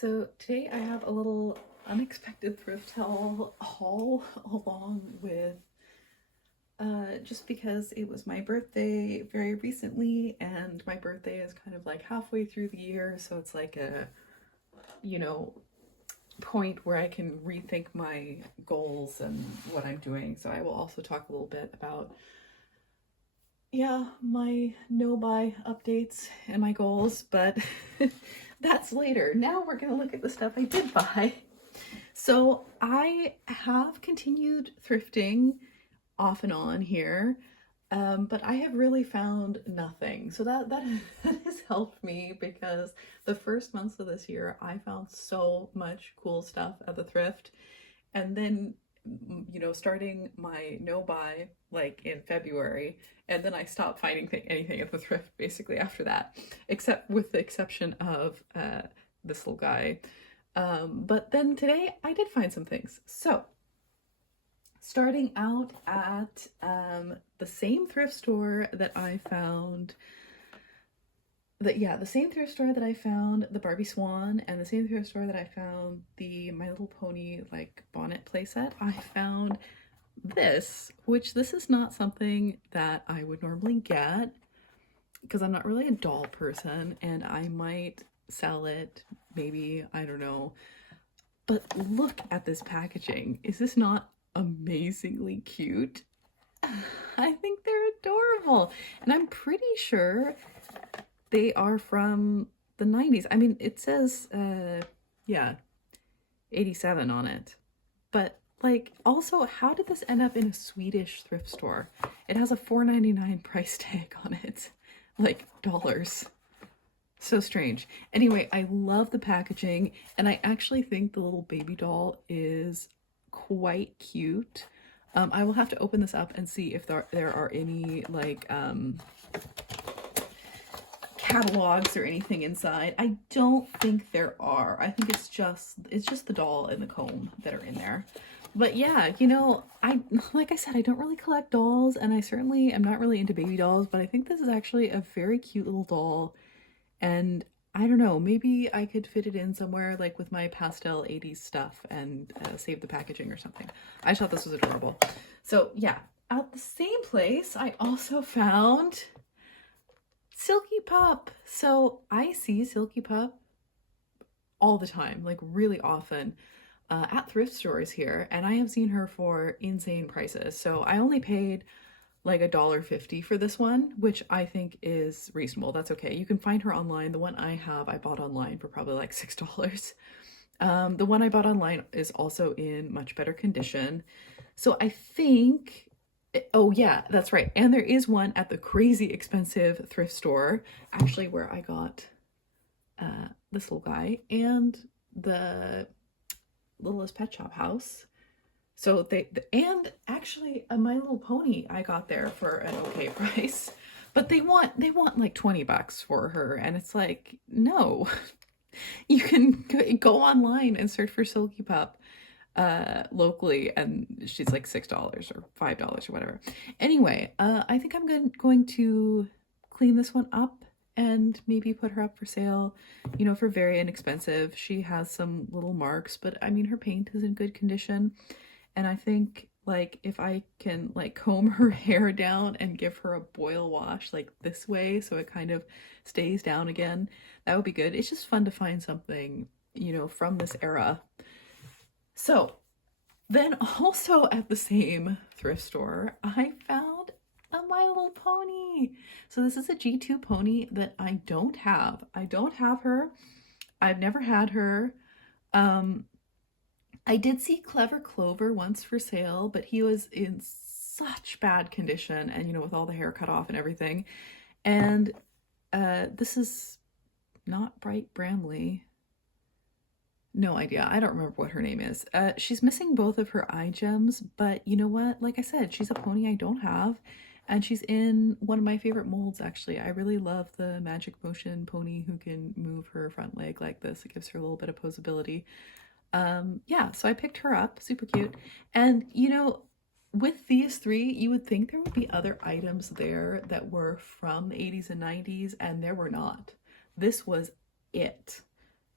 So today I have a little unexpected thrift haul along with just because it was my birthday very recently, and my birthday is kind of like halfway through the year, so it's like a, you know, point where I can rethink my goals and what I'm doing. So I will also talk a little bit about, yeah, my no buy updates and my goals, but that's later. Now we're gonna look at the stuff I did buy. So I have continued thrifting off and on here, but I have really found nothing. So that has helped me, because the first months of this year I found so much cool stuff at the thrift, and then starting my no buy like in February, and then I stopped finding anything at the thrift basically after that, except with the exception of this little guy. But then today I did find some things. So starting out at the same thrift store that I found the same thrift store that I found the Barbie Swan, and the same thrift store that I found the My Little Pony like bonnet playset, I found this, which this is not something that I would normally get because I'm not really a doll person, and I might sell it, maybe, I don't know. But look at this packaging. Is this not amazingly cute? I think they're adorable, and I'm pretty sure they are from the 90s. I mean, it says, 87 on it. But, like, also, how did this end up in a Swedish thrift store? It has a $4.99 price tag on it. Like, dollars. So strange. Anyway, I love the packaging, and I actually think the little baby doll is quite cute. I will have to open this up and see if there are any, like, catalogs or anything inside. I don't think there are. I think it's just the doll and the comb that are in there. But yeah, like I said, I don't really collect dolls, and I certainly am not really into baby dolls, but I think this is actually a very cute little doll, and I don't know, maybe I could fit it in somewhere like with my pastel 80s stuff and save the packaging or something. I thought this was adorable. So yeah, at the same place I also found Silky Pup. So I see Silky Pup all the time, like really often, at thrift stores here, and I have seen her for insane prices. So I only paid like $1.50 for this one, which I think is reasonable. That's okay. You can find her online. The one I have, I bought online for probably like $6. The one I bought online is also in much better condition. So I think, oh yeah, that's right. And there is one at the crazy expensive thrift store, actually, where I got this little guy and the Littlest Pet Shop house. So and actually My Little Pony I got there for an okay price, but they want like $20 for her, and it's like, no. You can go online and search for Silky Pup locally, and she's like $6 or $5 or whatever. Anyway, I think I'm going to clean this one up and maybe put her up for sale, for very inexpensive. She has some little marks, but I mean, her paint is in good condition. And I think, like, if I can, like, comb her hair down and give her a boil wash, like, this way, so it kind of stays down again, that would be good. It's just fun to find something, from this era. So, then also at the same thrift store, I found a My Little Pony. So this is a G2 pony that I don't have. I don't have her. I've never had her. I did see Clever Clover once for sale, but he was in such bad condition, and with all the hair cut off and everything. And this is not Bright Bramley. No idea. I don't remember what her name is. She's missing both of her eye gems, but you know what? Like I said, she's a pony I don't have, and she's in one of my favorite molds, actually. I really love the Magic Motion pony who can move her front leg like this. It gives her a little bit of posability. Yeah, so I picked her up, super cute. And with these three, you would think there would be other items there that were from the 80s and 90s, and there were not. This was it.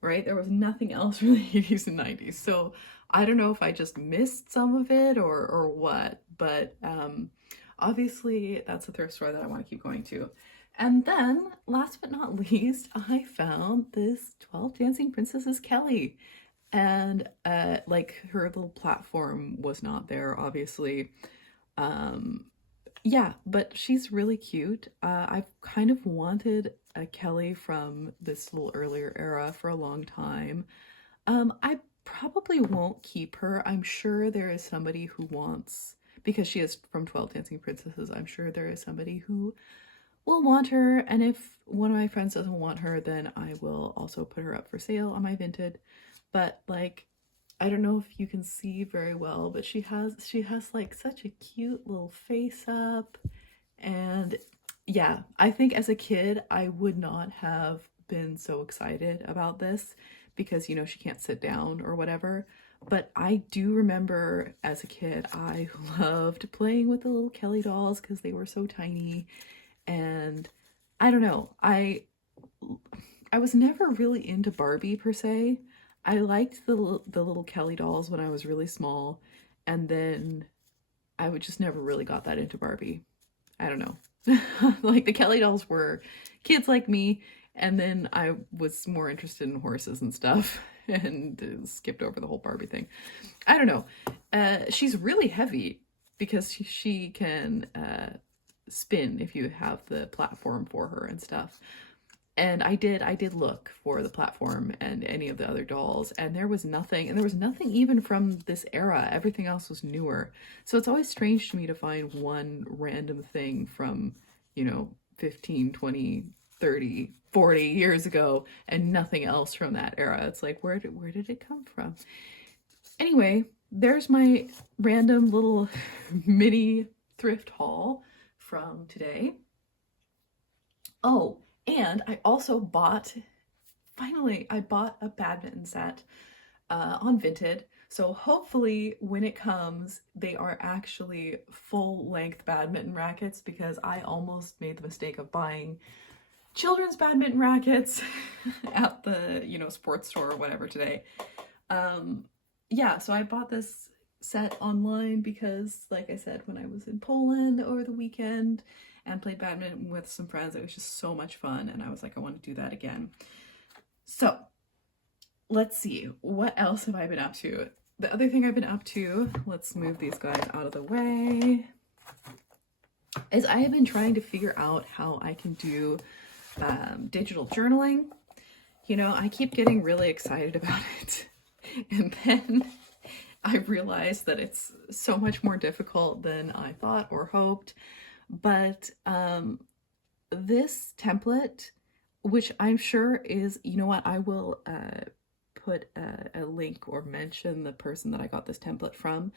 right? There was nothing else from the 80s and 90s. So I don't know if I just missed some of it or what, but obviously that's a thrift store that I want to keep going to. And then, last but not least, I found this 12 Dancing Princesses Kelly. And like her little platform was not there, obviously. Um, yeah, but she's really cute. I've kind of wanted a Kelly from this little earlier era for a long time. I probably won't keep her. I'm sure there is somebody who wants, because she is from 12 Dancing Princesses, I'm sure there is somebody who will want her. And if one of my friends doesn't want her, then I will also put her up for sale on my Vinted. But like, I don't know if you can see very well, but she has like such a cute little face up. And yeah, I think as a kid I would not have been so excited about this because you know she can't sit down or whatever. But I do remember as a kid I loved playing with the little Kelly dolls because they were so tiny. And I don't know, I was never really into Barbie per se. I liked the little Kelly dolls when I was really small, and then I would just never really got that into Barbie. I don't know. Like the Kelly dolls were kids like me, and then I was more interested in horses and stuff and skipped over the whole Barbie thing. I don't know. She's really heavy because she can spin if you have the platform for her and stuff. And I did look for the platform and any of the other dolls, and there was nothing, and there was nothing even from this era. Everything else was newer. So it's always strange to me to find one random thing from, you know, 15, 20, 30, 40 years ago and nothing else from that era. It's like where did it come from? Anyway, there's my random little mini thrift haul from today. Oh, and I also finally, I bought a badminton set on Vinted. So hopefully when it comes, they are actually full length badminton rackets because I almost made the mistake of buying children's badminton rackets at the, you know, sports store or whatever today. Yeah, so I bought this set online because, like I said, when I was in Poland over the weekend and played badminton with some friends, it was just so much fun, and I was like, I want to do that again. So let's see, what else have I been up to? The other thing I've been up to, let's move these guys out of the way, is I have been trying to figure out how I can do digital journaling. You know, I keep getting really excited about it. And then I realized that it's so much more difficult than I thought or hoped. But this template, which I'm sure is, you know what, I will put a link or mention the person that I got this template from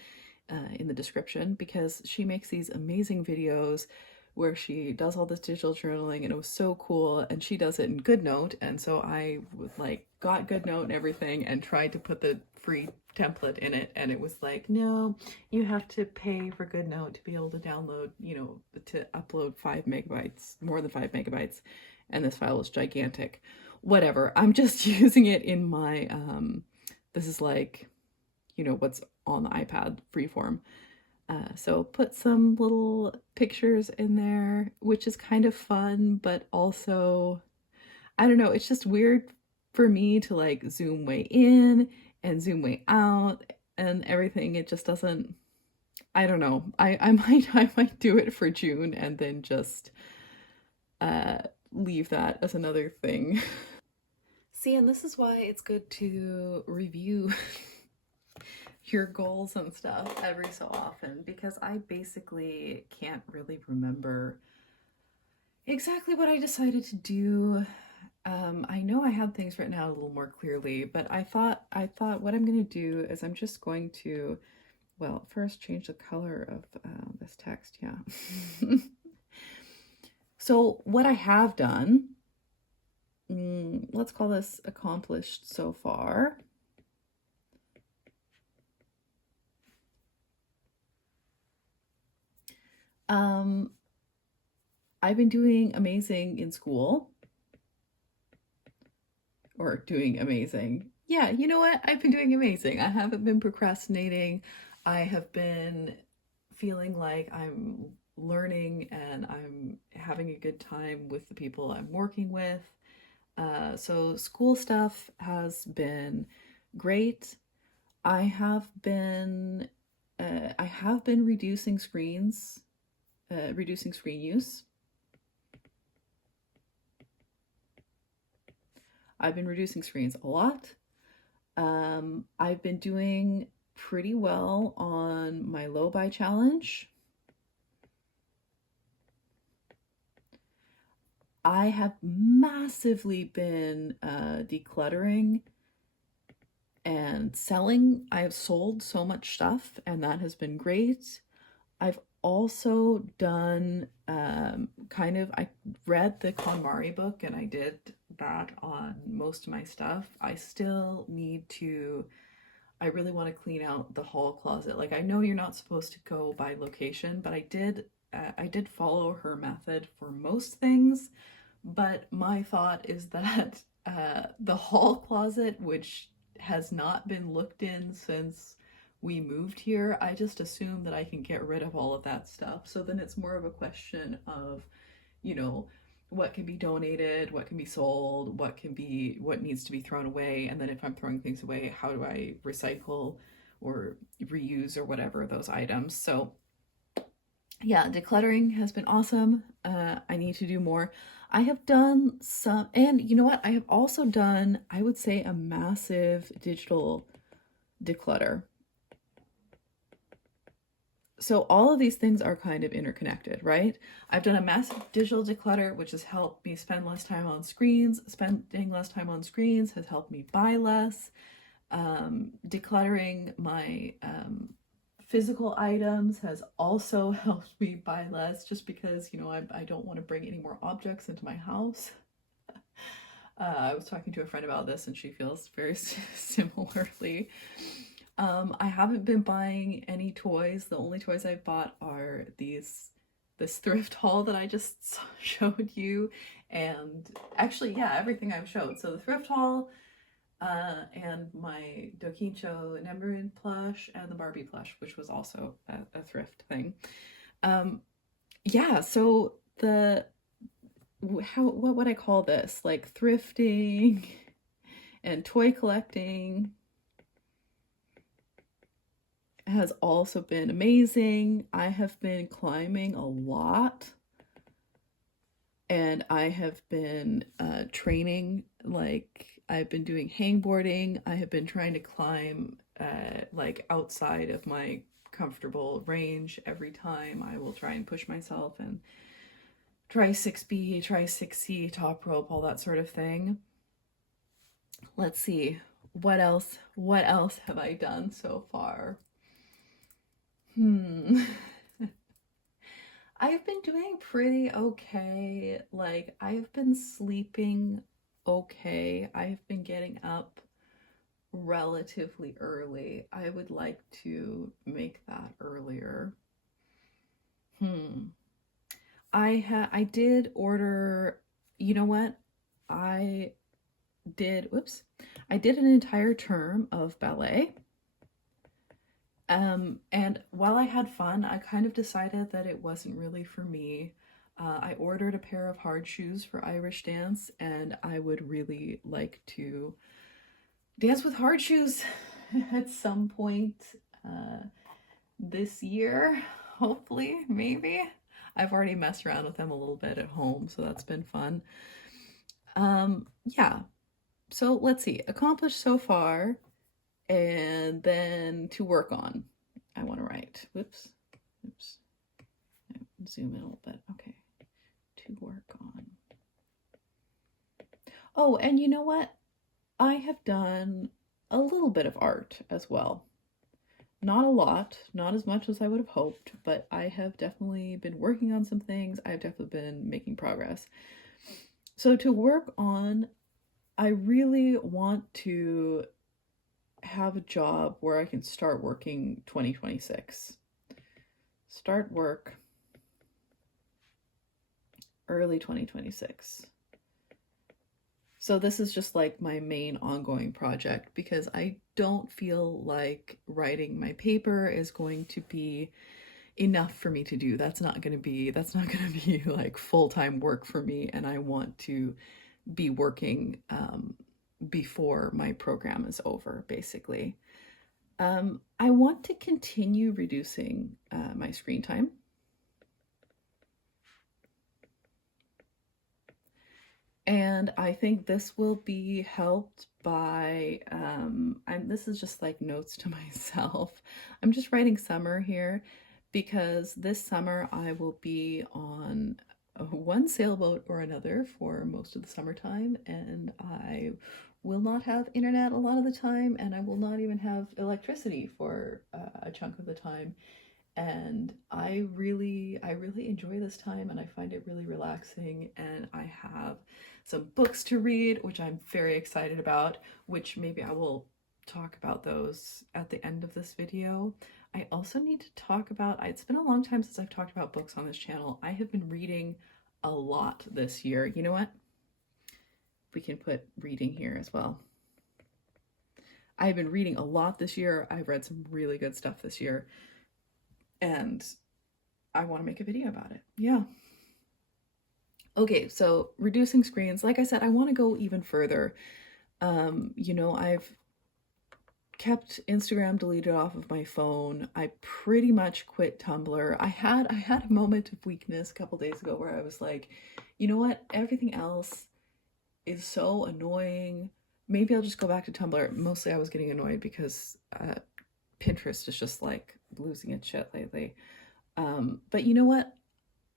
in the description, because she makes these amazing videos where she does all this digital journaling, and it was so cool. And she does it in GoodNote, and so I was like got GoodNote and everything and tried to put the free template in it, and it was like, no, you have to pay for GoodNote to be able to download, you know, to upload 5 MB, more than 5 MB, and this file is gigantic. Whatever, I'm just using it in my this is like, you know, what's on the iPad freeform. So put some little pictures in there, which is kind of fun, but also, I don't know, it's just weird for me to like zoom way in and zoom way out and everything. It just doesn't, I don't know. I might do it for June and then just leave that as another thing. See, and this is why it's good to review your goals and stuff every so often, because I basically can't really remember exactly what I decided to do. I know I had things written out a little more clearly, but I thought what I'm going to do is I'm just going to, well, first change the color of this text. Yeah. So what I have done, let's call this accomplished so far. I've been doing amazing in school. or doing amazing. Yeah, you know what? I've been doing amazing. I haven't been procrastinating. I have been feeling like I'm learning and I'm having a good time with the people I'm working with. So school stuff has been great. I have been reducing reducing screen use. I've been reducing screens a lot. I've been doing pretty well on my low buy challenge. I have massively been decluttering and selling. I've sold so much stuff, and that has been great. I've also done I read the KonMari book and I did that on most of my stuff. I still need to, I really want to clean out the hall closet. Like, I know you're not supposed to go by location, but I did follow her method for most things. But my thought is that the hall closet, which has not been looked in since we moved here, I just assume that I can get rid of all of that stuff. So then it's more of a question of, you know, what can be donated, what can be sold, what needs to be thrown away, and then if I'm throwing things away, how do I recycle or reuse or whatever those items. So yeah, decluttering has been awesome. I need to do more. I have done some, and you know what? I have also done, I would say, a massive digital declutter. So all of these things are kind of interconnected, right? I've done a massive digital declutter, which has helped me spend less time on screens. Spending less time on screens has helped me buy less. Decluttering my physical items has also helped me buy less, just because, you know, I don't want to bring any more objects into my house. I was talking to a friend about this and she feels very similarly. I haven't been buying any toys. The only toys I've bought are this thrift haul that I just showed you, and actually, yeah, everything I've showed. So the thrift haul, and my Dokincho Nemerin plush, and the Barbie plush, which was also a thrift thing. Yeah, so what would I call this? Like thrifting and toy collecting has also been amazing. I have been climbing a lot, and I have been training. Like, I've been doing hangboarding. I have been trying to climb like outside of my comfortable range every time. I will try and push myself and try 6B, try 6C, top rope, all that sort of thing. Let's see. What else have I done so far? I've been doing pretty okay. Like, I've been sleeping okay. I've been getting up relatively early. I would like to make that earlier. I did order, you know what? I did an entire term of ballet. And while I had fun, I kind of decided that it wasn't really for me. I ordered a pair of hard shoes for Irish dance, and I would really like to dance with hard shoes at some point this year, hopefully, maybe. I've already messed around with them a little bit at home, so that's been fun. Yeah. So let's see, accomplished so far. And then to work on, I want to write, oops, zoom in a little bit. Okay, to work on. Oh, and you know what? I have done a little bit of art as well. Not a lot, not as much as I would have hoped, but I have definitely been working on some things. I've definitely been making progress. So to work on, I really want to have a job where I can start working 2026. Start work early 2026. So this is just like my main ongoing project because I don't feel like writing my paper is going to be enough for me to do. That's not going to be like full-time work for me, and I want to be working before my program is over, basically. I want to continue reducing my screen time. And I think this will be helped by, this is just like notes to myself. I'm just writing summer here because this summer I will be on one sailboat or another for most of the summertime, and I will not have internet a lot of the time, and I will not even have electricity for a chunk of the time. And I really enjoy this time, and I find it really relaxing, and I have some books to read which I'm very excited about, which maybe I will talk about those at the end of this video. I also need to talk about, it's been a long time since I've talked about books on this channel. I have been reading a lot this year. You know what? We can put reading here as well. I've been reading a lot this year. I've read some really good stuff this year, and I want to make a video about it. Yeah. Okay, so reducing screens. Like I said, I want to go even further. I've kept Instagram deleted off of my phone. I pretty much quit Tumblr. I had a moment of weakness a couple days ago where I was like, you know what? Everything else is so annoying. Maybe I'll just go back to Tumblr. Mostly I was getting annoyed because Pinterest is just like losing its shit lately. But you know what?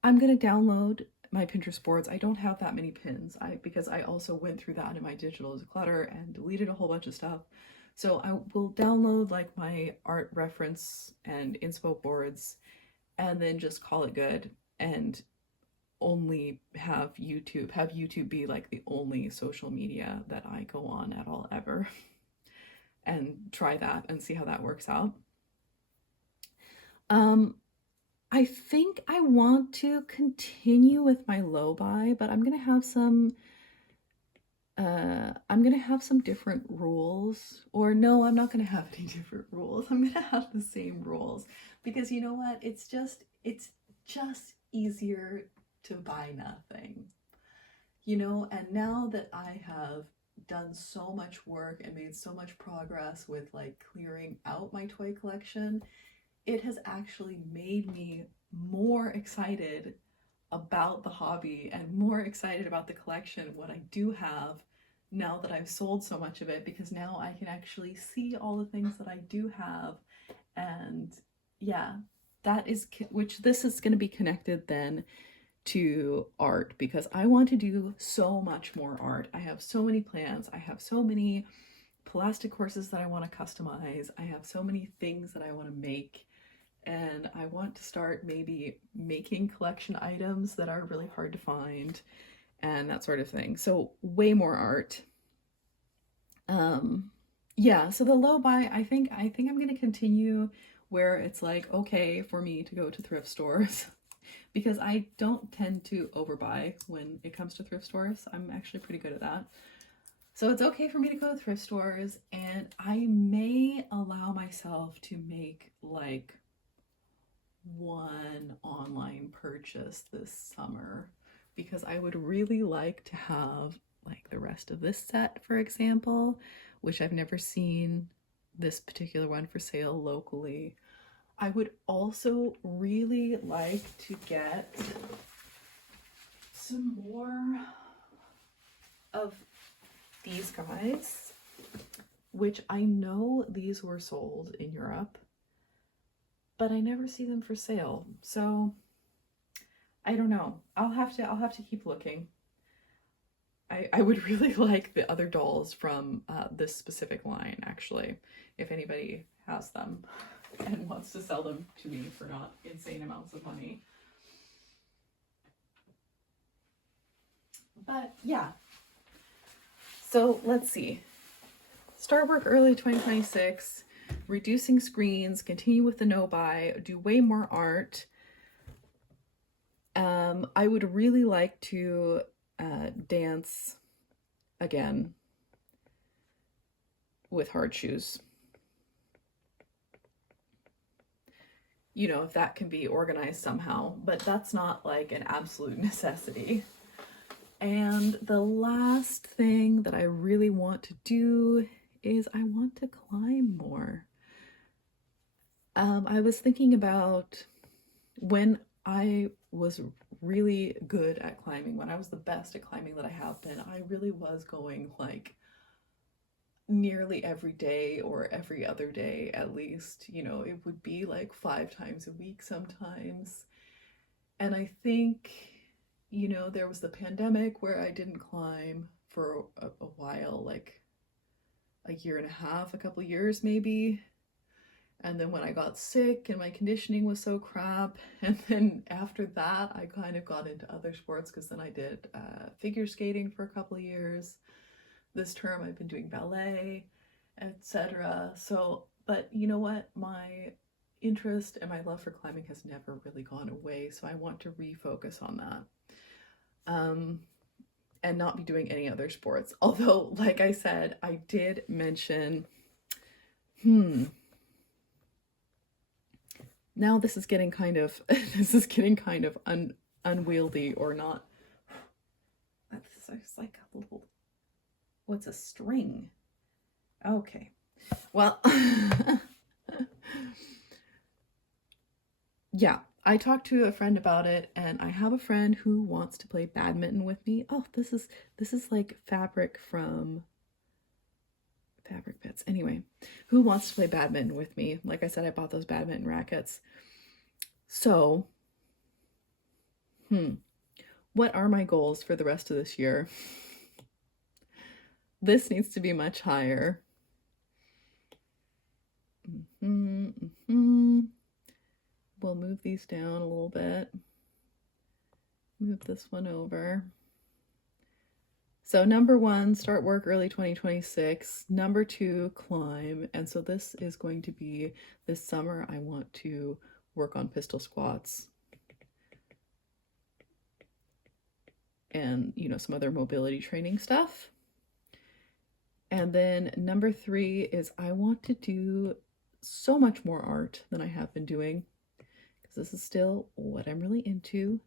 I'm gonna download my Pinterest boards. I don't have that many pins because I also went through that in my digital declutter and deleted a whole bunch of stuff. So I will download like my art reference and inspo boards and then just call it good, and only have YouTube be like the only social media that I go on at all ever, and try that and see how that works out. I think I want to continue with my low buy, but I'm gonna have some different rules. Or no, I'm not gonna have any different rules. I'm gonna have the same rules because you know what? It's just easier to buy nothing. And now that I have done so much work and made so much progress with like clearing out my toy collection, it has actually made me more excited about the hobby and more excited about the collection, what I do have, now that I've sold so much of it, because now I can actually see all the things that I do have. And yeah, this is going to be connected then to art, because I want to do so much more art. I have so many plans. I have so many plastic horses that I want to customize. I have so many things that I want to make. And I want to start maybe making collection items that are really hard to find and that sort of thing. So way more art. Yeah, so the low buy, I think I'm going to continue where it's like okay for me to go to thrift stores because I don't tend to overbuy when it comes to thrift stores. I'm actually pretty good at that. So it's okay for me to go to thrift stores, and I may allow myself to make like one online purchase this summer because I would really like to have like the rest of this set, for example, which I've never seen this particular one for sale locally. I would also really like to get some more of these guys, which I know these were sold in Europe, but I never see them for sale. So I don't know. I'll have to keep looking. I would really like the other dolls from this specific line, actually, if anybody has them and wants to sell them to me for not insane amounts of money. But yeah. So let's see. Start work early 2026. Reducing screens, continue with the no buy, do way more art. I would really like to dance again with hard shoes. You know, if that can be organized somehow, but that's not like an absolute necessity. And the last thing that I really want to do is I want to climb more. I was thinking about when I was really good at climbing, when I was the best at climbing that I have been, I really was going like nearly every day or every other day at least. You know, it would be like 5 times a week sometimes. And I think, you know, there was the pandemic where I didn't climb for a while, like a year and a half, a couple years maybe. And then when I got sick and my conditioning was so crap, and then after that, I kind of got into other sports because then I did figure skating for a couple of years. This term I've been doing ballet, etc. So, but you know what? My interest and my love for climbing has never really gone away, so I want to refocus on that. And not be doing any other sports. Although, like I said, I did mention, now this is getting kind of unwieldy or not. That's like a little, what's a string? Okay. Well, yeah, I talked to a friend about it, and I have a friend who wants to play badminton with me. Oh, this is like fabric from Fabric Bits. Anyway, who wants to play badminton with me? Like I said, I bought those badminton rackets. So, what are my goals for the rest of this year? This needs to be much higher. We'll move these down a little bit. Move this one over. So number 1, start work early 2026. Number 2, climb. And so this is going to be this summer. I want to work on pistol squats and, you know, some other mobility training stuff. And then number 3 is I want to do so much more art than I have been doing, because this is still what I'm really into.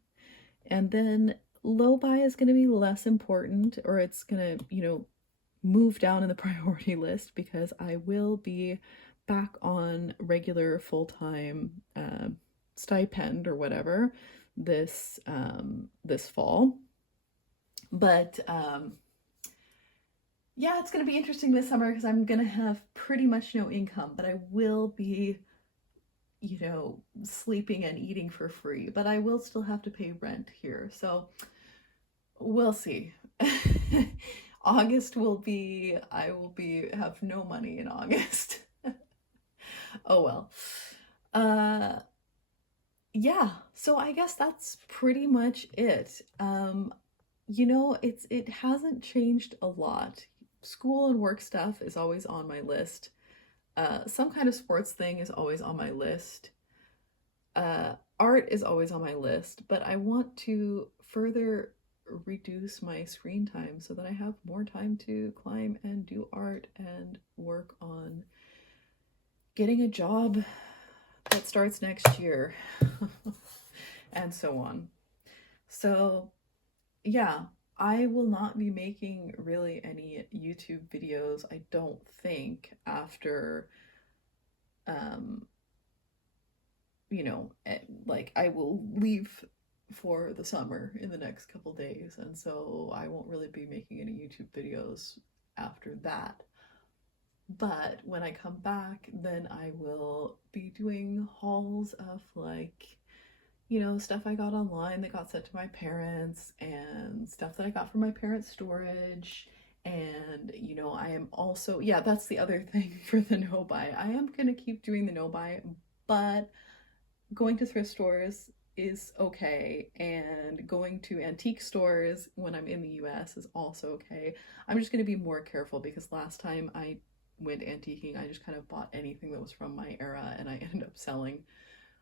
And then low buy is going to be less important, or it's going to, you know, move down in the priority list, because I will be back on regular full-time stipend or whatever this fall. But yeah, it's going to be interesting this summer because I'm going to have pretty much no income, but I will be, you know, sleeping and eating for free, but I will still have to pay rent here. So we'll see. August will be, I will be, have no money in August. Oh well. Yeah, so I guess that's pretty much it. You know, it hasn't changed a lot. School and work stuff is always on my list. Some kind of sports thing is always on my list. Art is always on my list, but I want to further reduce my screen time so that I have more time to climb and do art and work on getting a job that starts next year and so on. So yeah, I will not be making really any YouTube videos, I don't think, after you know, like I will leave for the summer in the next couple days, and so I won't really be making any YouTube videos after that. But when I come back, then I will be doing hauls of, like, you know, stuff I got online that got sent to my parents, and stuff that I got from my parents' storage. And, you know, I am also, yeah, that's the other thing for the no buy. I am gonna keep doing the no buy, but going to thrift stores is okay, and going to antique stores when I'm in the US is also okay. I'm just going to be more careful, because last time I went antiquing, I just kind of bought anything that was from my era, and I ended up selling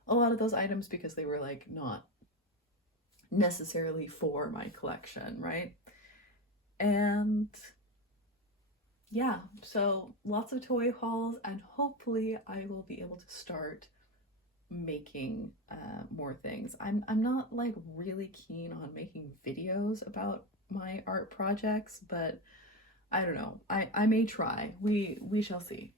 a lot of those items because they were like not necessarily for my collection, right? And yeah, so lots of toy hauls, and hopefully I will be able to start making more things. I'm not like really keen on making videos about my art projects, but I don't know. I may try. We shall see.